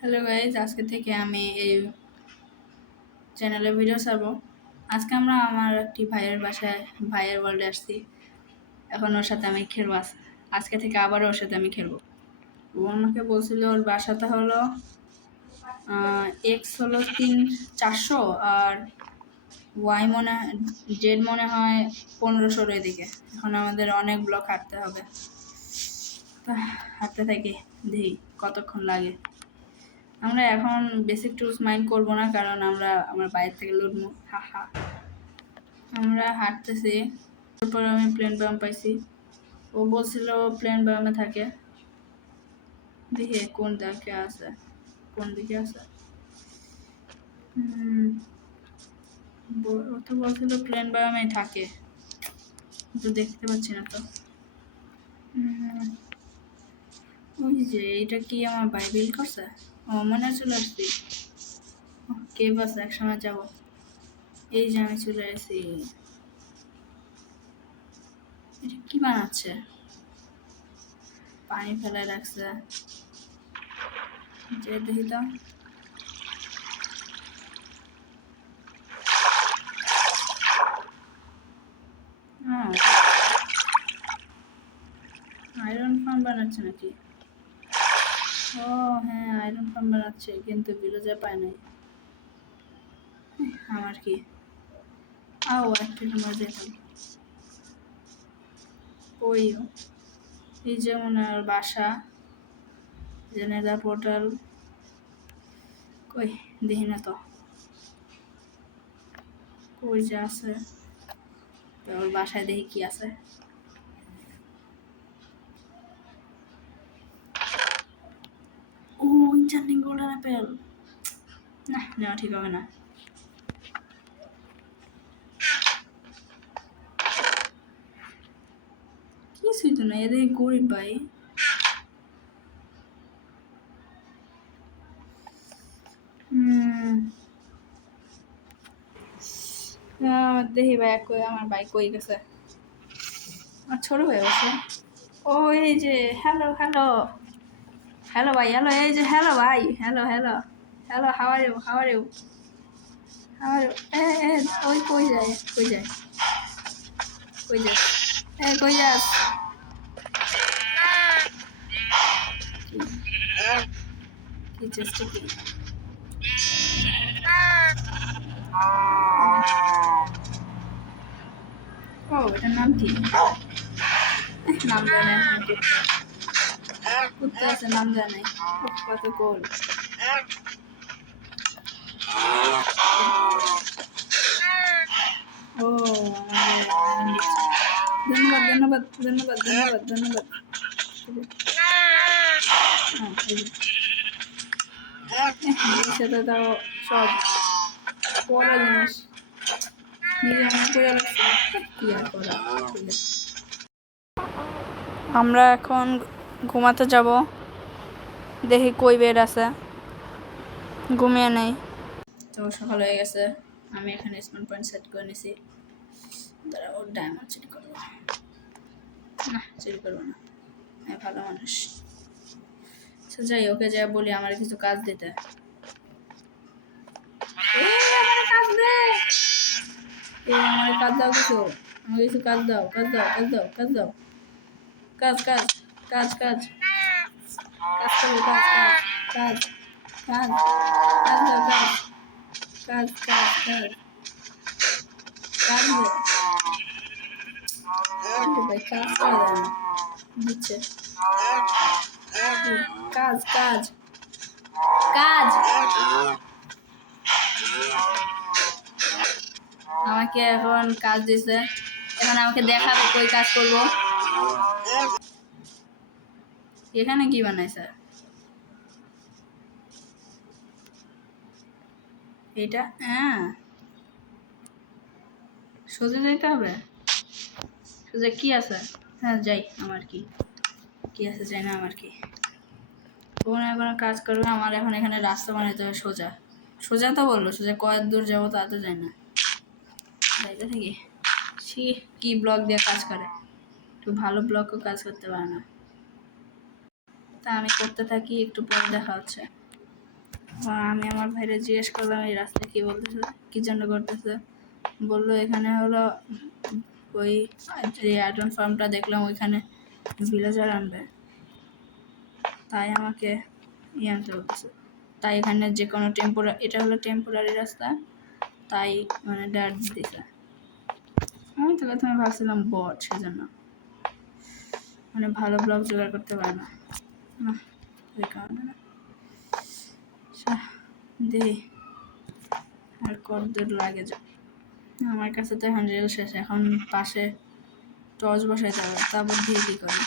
Hello guys, আজকে থেকে আমি এই চ্যানেলে ভিডিও ছাড়বো। আজকে আমরা আমার একটি ভাইয়ের বাসায় ভাইয়ের ওয়ার্ল্ডে আসছি। এখন ওর সাথে আমি খেলবো। আজকে থেকে আবারও ওর সাথে আমি খেলবো। ও আমাকে বলছিল ওর বাসাটা হলো এক্স হলো 400 আর ওয়াই জেড মনে হয় 1500 এদিকে। এখন আমাদের অনেক ব্লক হাঁটতে হবে, হাঁটতে থাকি, দেখি কতক্ষণ লাগে। আমরা এখন বেসিক টুলস মাইন্ড করবো না, কারণ আমরা বাইরে থেকে লুটবো। হা আমরা হাঁটতেছি। তারপর আমি প্লেন বাম পাইছি। ও বলছিল প্লেন বামে থাকে। দেখি কোন দিকে আছে, ও তো বলছিল প্লেন বামে থাকে, কিন্তু দেখতে পাচ্ছি না তো। ওই যে এটা কি আমার বাইবেল করছে? ও মনে চলে আসছি। কে বাস একসময় যাবো। এই যে আমি চলে আসি। এটা কি বানাচ্ছে? পানি ফেলে রাখছে, যে দেখি তো। আয়রন ফার্ম বানাচ্ছে নাকি? ও হ্যাঁ, আয়রন ফার্ম বানাচ্ছে, কিন্তু ভিলেজে পায় নাই। আমার কি একটা নম্বর যেতাম। ওইও এই যেমন আর বাসা, জেনেদা পোর্টাল কই দেখি না তো। কই যে আছে, ওর বাসায় দেখি কি আছে। ও ইনচার্টিং গোল্ডেন অ্যাপেল, না নেওয়া ঠিক হবে না। কিছুই তো না, এদের গরিব ভাই। দেখি ভাই আমার ভাই কই গেছে। আমার ছোট হয়ে গেছে। ও এই যে হ্যালো হ্যালো হ্যালো ভাই, হ্যালো এই যে হ্যালো ভাই, hello hello hello, how are you, how are you, how are you. ওই কই যায় কই যায় কই যায়, কই যাস? কি চেষ্টা কি? ও এটার নাম কি? নাম জানে কুত্তা আছে, নাম জানে। কত গোল। ও ধন্যবাদ ধন্যবাদ ধন্যবাদ ধন্যবাদ ধন্যবাদ। সেটা তাও সব পড়া জিনিস, আমরা এখন ঘুমাতে যাব। দেখি কই বেড আছে, ঘুমিয়ে নেই। তো সকাল হয়ে গেছে, আমি এখানে স্মার্ট পয়েন্ট সেট করে নিছি। তারা ওর ডায়মন্ড চুরি করবো না, চুরি করবো না, আমি ভালো মানুষ। যাই, ওকে যা বলি আমার কিছু কাজ দিতে। আমার কাজ দাও, কিছু আমাকে কিছু কাজ দাও, কাজ দাও, কাজ দাও, কাজ দাও, কাজ কাজ কাজ কাজ কাজ করবো, কাজ কাজ কাজ কাজ দাও, কাজ কাজ কাজ কাজ কাজ ভাই, কাজ করা যায় না, দিচ্ছে কাজ কাজ কাজ। আমাকে এখন কাজ দিছে, এখন আমাকে দেখাবে কই কাজ করব। এখানে কি বানাইছে? এটা সোজা যাইতে হবে। সোজা কি আছে? হ্যাঁ যাই, আমার কি আছে যাই না, আমার কি কোনো এখন কাজ করবে। আমার এখন এখানে রাস্তা বানাইতে হবে সোজা। সোজা তো বললো, সোজা কয়েক দূর যাবো তা তো যাই না, যাইতে থাকি। কি ব্লক দিয়ে কাজ করে, একটু ভালো ব্লকও কাজ করতে পারে না। তা আমি করতে থাকি, একটু পরে দেখা হচ্ছে। আমি আমার ভাইরে জিজ্ঞেস করলাম এই রাস্তা কি বলতেছে, কি জন্য করতেছে। বললো এখানে হলো ওই যে অ্যাডন ফার্মটা দেখলাম ওইখানে ভিলেজার আনবে, তাই আমাকে আনতে বলতেছে। তাই এখানে যে কোনো এটা হলো টেম্পোরারি রাস্তা, তাই মানে ডার্ট দিতেছে। আমি তো প্রথমে ভাবছিলাম বট, সেজন্য মানে ভালো ব্লগ জোগাড় করতে পারে না, ওই কারণে না। দেখি আর কত দূর লাগে যা। আমার কাছে তো এখন রেল শেষ, এখন পাশে টর্চ বসাইতে হবে, তারপর দিয়ে কী করি।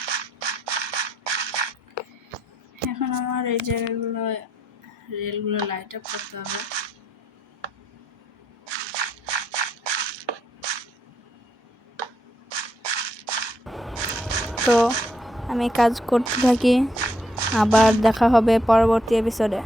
এখন আমার এই জায়গাগুলো রেলগুলো লাইট আপ করতে হবে। তো আমি কাজ করতে থাকি, আবার দেখা হবে পরবর্তী এপিসোডে।